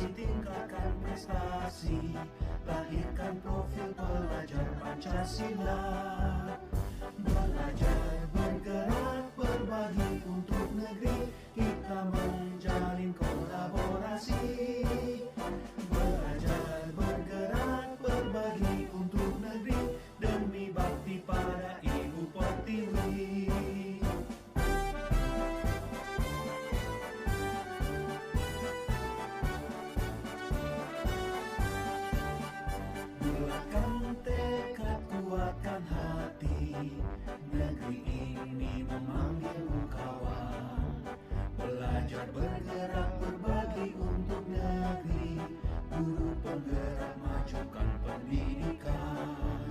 Tingkatkan prestasi, lahirkan profil pelajar Pancasila. Belajar, bergerak, berbagi untuk negeri, kita menjalin kolaborasi. Belajar, bergerak, berbagi untuk negeri, demi bakti pada Ibu Pertiwi. Kuatkan hati, negeri ini memanggilmu kawan. Belajar, bergerak, berbagi untuk negeri, guru penggerak majukan pendidikan.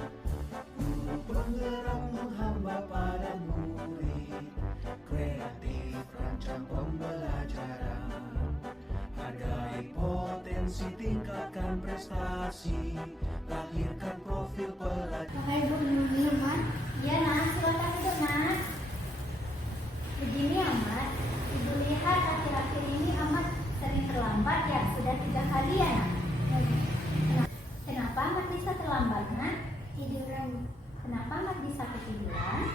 Guru penggerak menghamba pada murid, kreatif rancang pembelajaran. Hargai potensi, tingkatkan prestasi, lahirkan profil pelajar. Bapak Ibu minum Mat? Ya Nak, silakan duduk Nak. Begini Amat, Ibu lihat akhir-akhir ini Amat sering terlambat ya, sudah 3 kali ya Nak? Kenapa Amat bisa terlambat Nak? Tiduran. Kenapa Amat bisa ketiduran?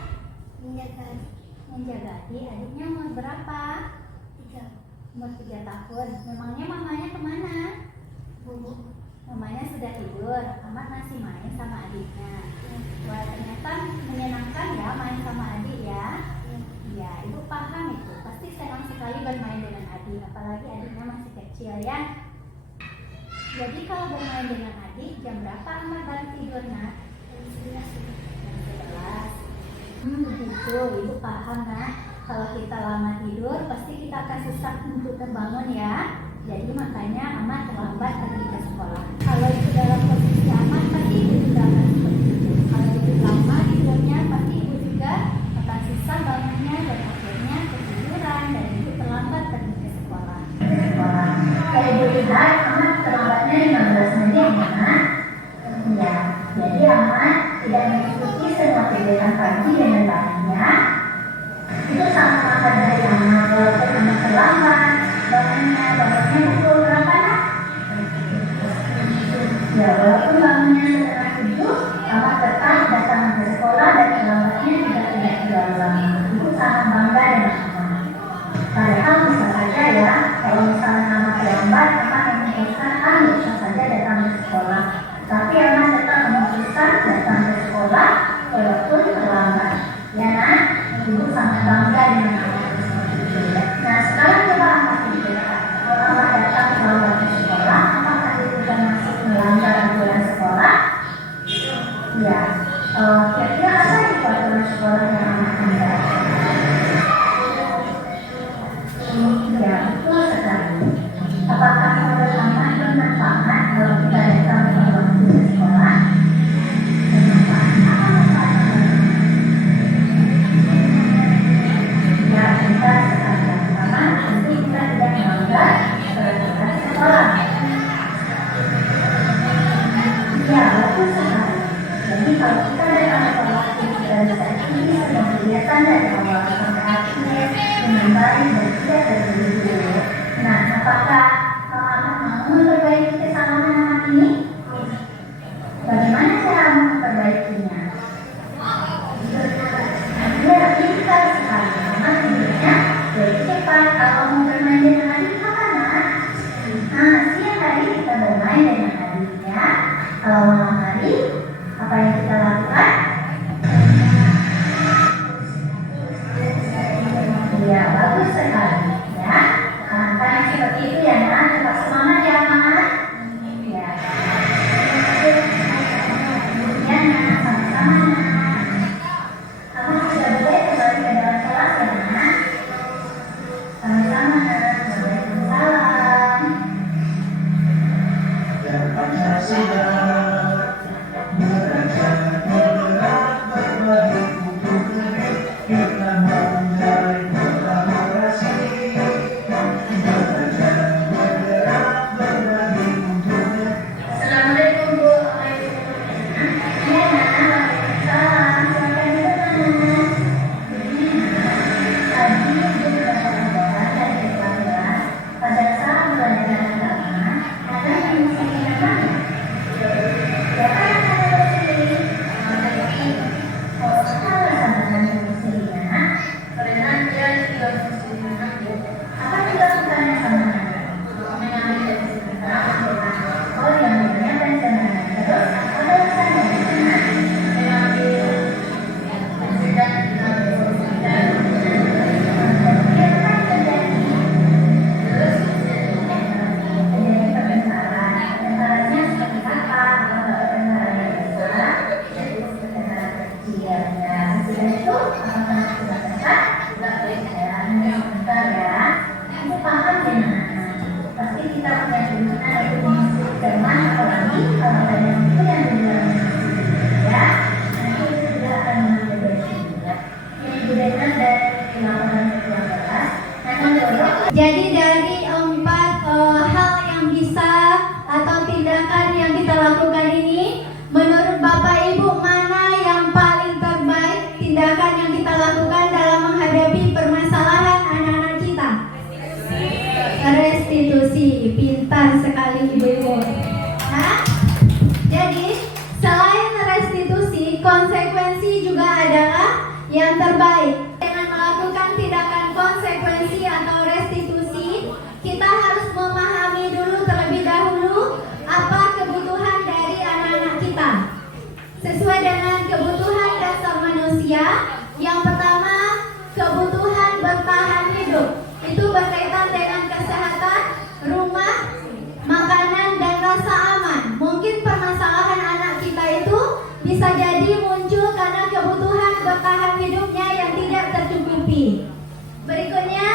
Menjagati. Adiknya umur berapa? 3. Umur 3 tahun. Memangnya mamanya kemana? Mamanya sudah tidur, Amat masih main sama adiknya. Wah, ternyata menyenangkan ya main sama adik ya. Iya, Ibu paham itu. Pasti senang sekali bermain dengan adik, apalagi adiknya masih kecil ya. Jadi kalau bermain dengan adik, jam berapa Amat baru tidur Nak? Jam 11. Begitu, Ibu paham Nak. Kalau kita lama tidur, pasti kita akan susah untuk terbangun ya. Jadi makanya Amat terlambat pergi ke sekolah. Kalau itu dalam posisi Amat, pasti Ibu juga akan seperti itu. Kalau itu lama tidurnya, pasti Ibu juga akan susah bangunnya dan akhirnya ketiduran dan Ibu terlambat pergi ke sekolah. Kalau Ibu lihat, Amat terlambatnya 15 menit ya. Ya, jadi Amat tidak mengikuti semua kegiatan pagi dengan baiknya. Itu sama dari Amat, walaupun Amat terlambat. Bangunnya pukul berapa Nak? Ya, walaupun bangunnya setengah 7, Amat tetap datang ke sekolah dan terlambatnya juga tidak diulang. Ibu sangat bangga dengan Amat. Padahal bisa saja ya, kalau misalnya Amat terlambat, Amat memutuskan bisa saja datang ke sekolah. Tapi Amat tetap memutuskan datang ke sekolah walaupun terlambat. Ya Nak, Ibu sangat bangga dengan Amat. Nah, sekarang coba Amat pikirkan, kalau Amat datang terlambat ke sekolah, apakah Ibu juga masih melanggar aturan sekolah? Ya, kira-kira apa itu aturan sekolah yang Amat melanggar? Ya, betul sekali. Apakah menurut Amat bermanfaat kalau kita datang terlambat ke sekolah? Bermanfaat apa manfaatnya? Ya, kita sekali. Tentu kita tidak melanggar peraturan sekolah. Ya, betul sekali. Jadi kalau kita datang ke sekolah, kita bisa ikuti semua kegiatan dari awal sampai akhir dengan baik dan tidak terburu-buru. Nah, apakah akan mau memperbaiki kesalahan anak ini? Bagaimana cara memperbaikinya? Ya, pintar sekali. Mama tidurnya lebih cepat. Kalau mau bermain dengan adik kapan, Nak? Nah, siang tadi kita bermain dengan adik ya. Kalau malam hari, apa yang kita lakukan? Ya, bagus sekali ya. Karena seperti itu ya, Nak. Tetap semangat ya, Mama. Ya. Kemudian, Nak, sama-sama, Nak. Kamu sudah boleh kembali ke dalam kelas ya, Nak. Sama-sama, Nak. Waalaikumsalam. Dan Pancasila merancang bergerak berbagi untuk negeri kita menjadi kolaborasi. Merancang bergerak berbagi untuk negeri. Assalamualaikum Bu. Ya, Nak. Waalaikumsalam. Silakan duduk, Nak. Tadi Ibu dapat kabar dari keluarga pada saat belajar agama ada yang muslim mana? Ya kan ada muslim. Oh, salah sama yang muslimnya, Nak. Karena dia juga muslim. Apa dilakukannya sama Nak? Mengambil oh, yang namanya pencegahan. Terus apa alasannya? Mengambil dan jadi dari 4 hal yang bisa atau tindakan yang kita lakukan ini, menurut Bapak Ibu mana yang paling terbaik tindakan yang kita lakukan dalam menghadapi permasalahan anak-anak kita? Restitusi. Pintar sekali Ibu-Ibu. Nah, jadi selain restitusi, konsekuensi juga adalah yang terbaik. Dengan melakukan tindakan konsekuensi atau restitusi, kita harus memahami dulu terlebih dahulu apa kebutuhan dari anak-anak kita. Sesuai dengan kebutuhan dasar manusia, yang pertama kebutuhan bertahan hidup. Itu berkaitan dengan kesehatan, rumah, makanan, dan rasa aman. Mungkin permasalahan anak kita itu bisa jadi muncul karena kebutuhan bertahan hidupnya yang tidak tercukupi. Berikutnya,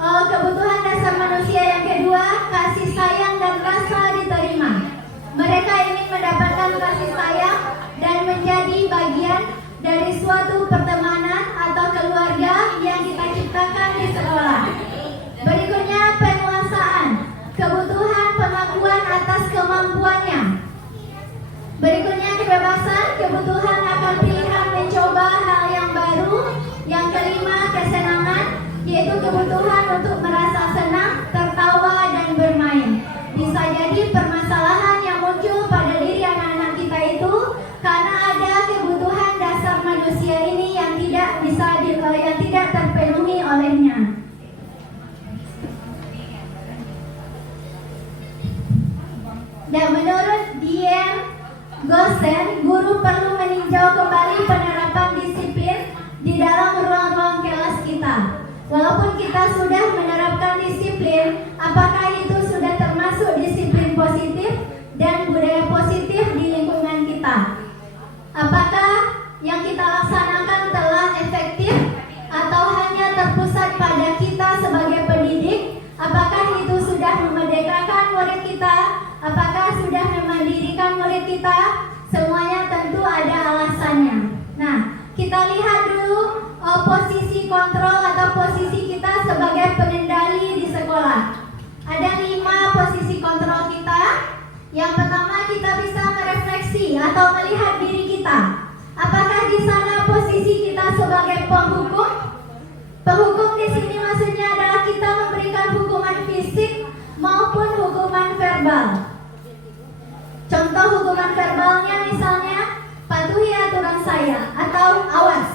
kebutuhan dasar manusia yang kedua, kasih sayang dan rasa diterima. Mereka ingin mendapatkan kasih sayang dan menjadi bagian dari suatu pertemanan atau keluarga yang kita ciptakan di sekolah. Berikutnya, penguasaan, kebutuhan pengakuan atas kemampuannya. Berikutnya, kebebasan, kebutuhan akan pilihan mencoba hal yang baru. Yang kelima, kesenangan, yaitu kebutuhan untuk merasa senang, tertawa, dan bermain. Bisa jadi permasalahan yang muncul pada diri anak-anak kita itu karena ada kebutuhan dasar manusia ini yang tidak terpenuhi olehnya. Dan menurut DM Gosen, guru perlu meninjau kembali penerapan disiplin di dalam ruang-ruang kelas kita. Walaupun kita sudah menerapkan disiplin, apakah itu sudah termasuk disiplin positif dan budaya positif di lingkungan kita? Apakah yang kita laksanakan telah efektif atau hanya terpusat pada kita sebagai pendidik? Apakah itu sudah memerdekakan murid kita? Apakah sudah memandirikan murid kita? Semuanya tentu ada alasannya. Nah, kita lihat dulu posisi kontrol atau posisi kita sebagai pengendali di sekolah. Ada 5 posisi kontrol kita. Yang pertama, kita bisa merefleksi atau melihat diri kita. Apakah di sana posisi kita sebagai penghukum? Penghukum di sini maksudnya verbal. Contoh hukuman verbalnya misalnya patuhi aturan saya atau awas.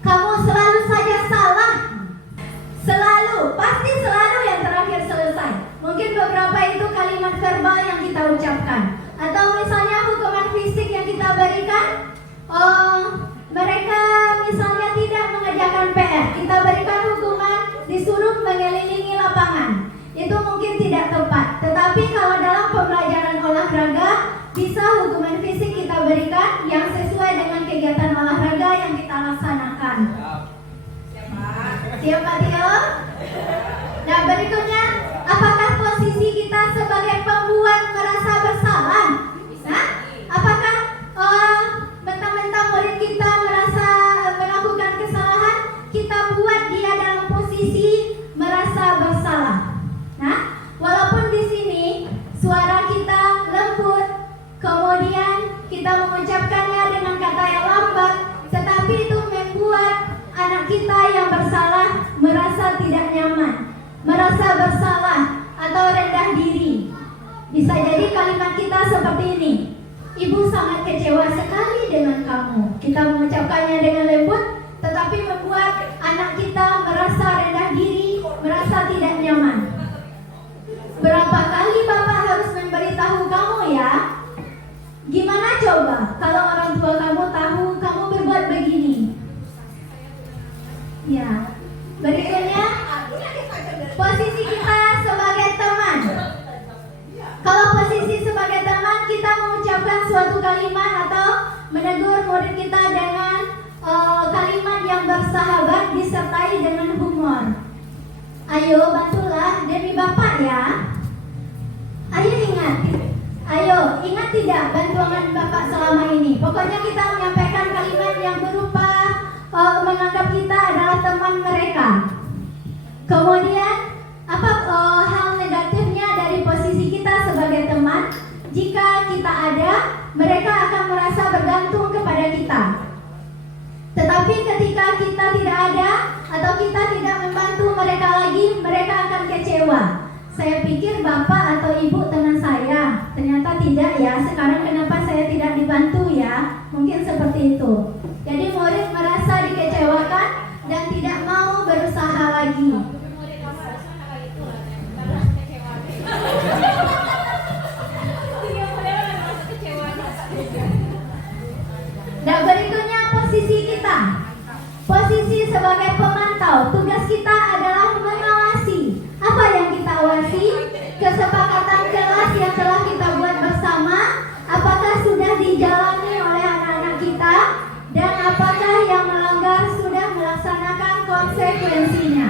Kamu selalu saja salah. Selalu, pasti selalu yang terakhir selesai. Mungkin beberapa itu kalimat verbal yang kita ucapkan. Atau misalnya hukuman fisik yang kita berikan, mereka misalnya tidak mengerjakan PR, kita berikan hukuman disuruh mengelilingi lapangan. Itu mungkin tidak tepat. Tetapi kalau dalam pembelajaran olahraga, bisa hukuman fisik kita berikan yang sesuai dengan kegiatan olahraga yang kita laksanakan. Siap Pak Tio? Nah berikutnya, apakah posisi kita sebagai pembuat merasa bersalah? Nah, apakah mentang-mentang murid kita merasa melakukan kesalahan, kita buat dia dalam posisi merasa bersalah? Nah, walaupun di sini suara kita lembut, kemudian kita mengucapkannya dengan kata yang lambat, tetapi itu membuat anak kita yang bersalah merasa tidak nyaman, merasa bersalah atau rendah diri. Bisa jadi kalimat kita seperti ini: Ibu sangat kecewa sekali dengan kamu. Kita mengucapkannya dengan lembut, tetapi membuat anak kita merasa rendah diri, merasa tidak nyaman. Berapa kali Bapak harus memberitahu kamu ya? Gimana coba kalau orang tua kamu tahu kamu berbuat begini? Ya, berikutnya posisi kita sebagai teman. Kalau posisi sebagai teman, kita mengucapkan suatu kalimat atau menegur murid kita dengan kalimat yang bersahabat disertai dengan humor. Ayo bantulah demi Bapak ya. Ayo ingat tidak bantuan Bapak selama ini. Pokoknya kita menyampaikan kalimat yang berupa menganggap kita adalah teman mereka. Kemudian apa hal negatifnya dari posisi kita sebagai teman? Jika kita ada, mereka akan merasa bergantung kepada kita. Tetapi ketika kita tidak ada atau kita tidak membantu mereka lagi, mereka akan kecewa. Saya pikir Bapak atau Ibu teman saya, ternyata tidak ya. Sekarang kenapa saya tidak dibantu ya? Mungkin seperti itu. Jadi murid merasa dikecewakan dan tidak mau berusaha lagi. Dan berikutnya posisi kita. Posisi sebagai pemantau. Tugas kita adalah mengawasi. Apa yang kita awasi? Kesepakatan kelas yang telah kita buat bersama, apakah sudah dijalani oleh anak-anak kita, dan apakah yang melanggar sudah melaksanakan konsekuensinya.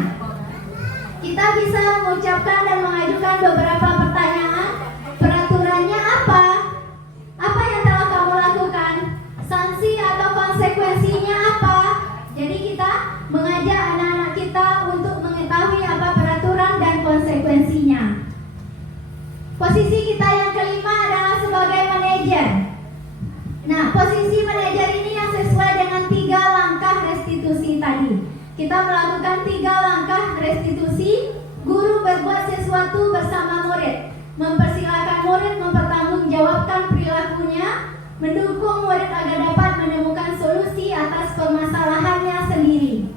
Kita bisa mengucapkan dan mengajukan beberapa pertanyaan. Peraturannya apa? Apa yang telah kamu lakukan? Sanksi atau konsekuensinya apa? Jadi kita mengajak anak-anak kita untuk mengetahui apa peraturan dan konsekuensinya. Posisi kita yang kelima adalah sebagai manajer. Nah, posisi manajer ini yang sesuai dengan 3 langkah restitusi tadi. Kita melakukan 3 langkah restitusi. Guru berbuat sesuatu bersama murid, mempersilahkan murid mempertanggungjawabkan perilakunya, mendukung murid agar dapat menemukan solusi atas permasalahannya sendiri.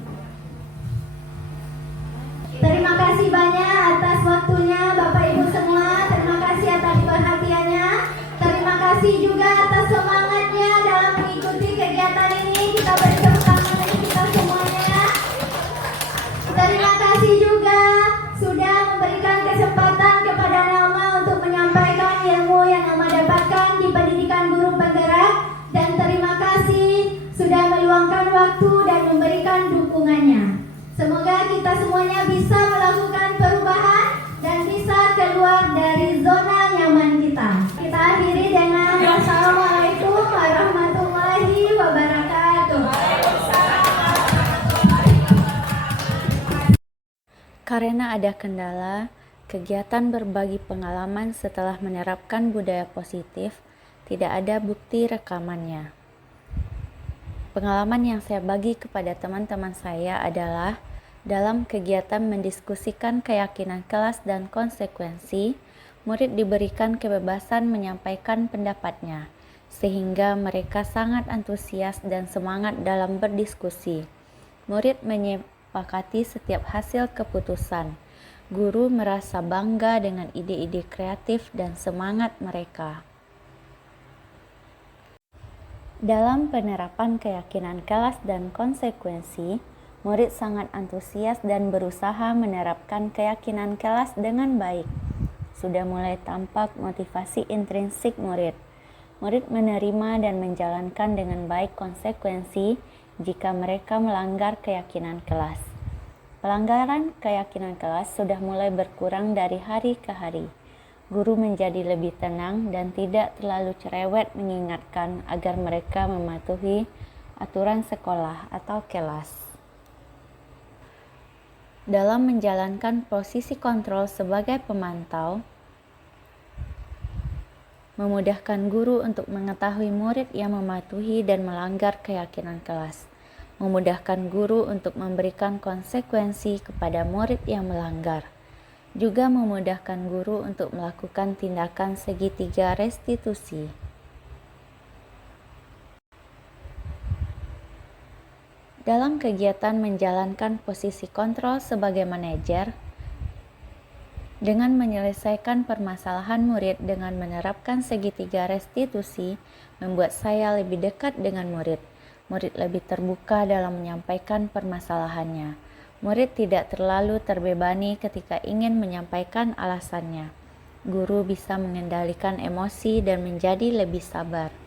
Terima kasih banyak atas waktunya Bapak Ibu semua. Terima kasih atas perhatiannya. Terima kasih juga atas semangatnya dalam mengikuti kegiatan ini. Kita beri tepuk tangan bagi kita semuanya. Terima kasih juga sudah memberikan kesempatan kepada Nelma untuk menyampaikan ilmu yang Nelma dapatkan di pendidikan guru penggerak. Dan terima kasih sudah meluangkan waktu dan memberikan dukungannya. Semoga kita semuanya bisa melakukan perubahan dan bisa keluar dari zona nyaman kita. Kita akhiri dengan wassalamualaikum warahmatullahi wabarakatuh. Karena ada kendala, kegiatan berbagi pengalaman setelah menerapkan budaya positif tidak ada bukti rekamannya. Pengalaman yang saya bagi kepada teman-teman saya adalah dalam kegiatan mendiskusikan keyakinan kelas dan konsekuensi, murid diberikan kebebasan menyampaikan pendapatnya, sehingga mereka sangat antusias dan semangat dalam berdiskusi. Murid menyepakati setiap hasil keputusan. Guru merasa bangga dengan ide-ide kreatif dan semangat mereka. Dalam penerapan keyakinan kelas dan konsekuensi, murid sangat antusias dan berusaha menerapkan keyakinan kelas dengan baik. Sudah mulai tampak motivasi intrinsik murid. Murid menerima dan menjalankan dengan baik konsekuensi jika mereka melanggar keyakinan kelas. Pelanggaran keyakinan kelas sudah mulai berkurang dari hari ke hari. Guru menjadi lebih tenang dan tidak terlalu cerewet mengingatkan agar mereka mematuhi aturan sekolah atau kelas. Dalam menjalankan posisi kontrol sebagai pemantau, memudahkan guru untuk mengetahui murid yang mematuhi dan melanggar keyakinan kelas, memudahkan guru untuk memberikan konsekuensi kepada murid yang melanggar, juga memudahkan guru untuk melakukan tindakan segitiga restitusi. Dalam kegiatan menjalankan posisi kontrol sebagai manajer, dengan menyelesaikan permasalahan murid dengan menerapkan segitiga restitusi, membuat saya lebih dekat dengan murid. Murid lebih terbuka dalam menyampaikan permasalahannya. Murid tidak terlalu terbebani ketika ingin menyampaikan alasannya. Guru bisa mengendalikan emosi dan menjadi lebih sabar.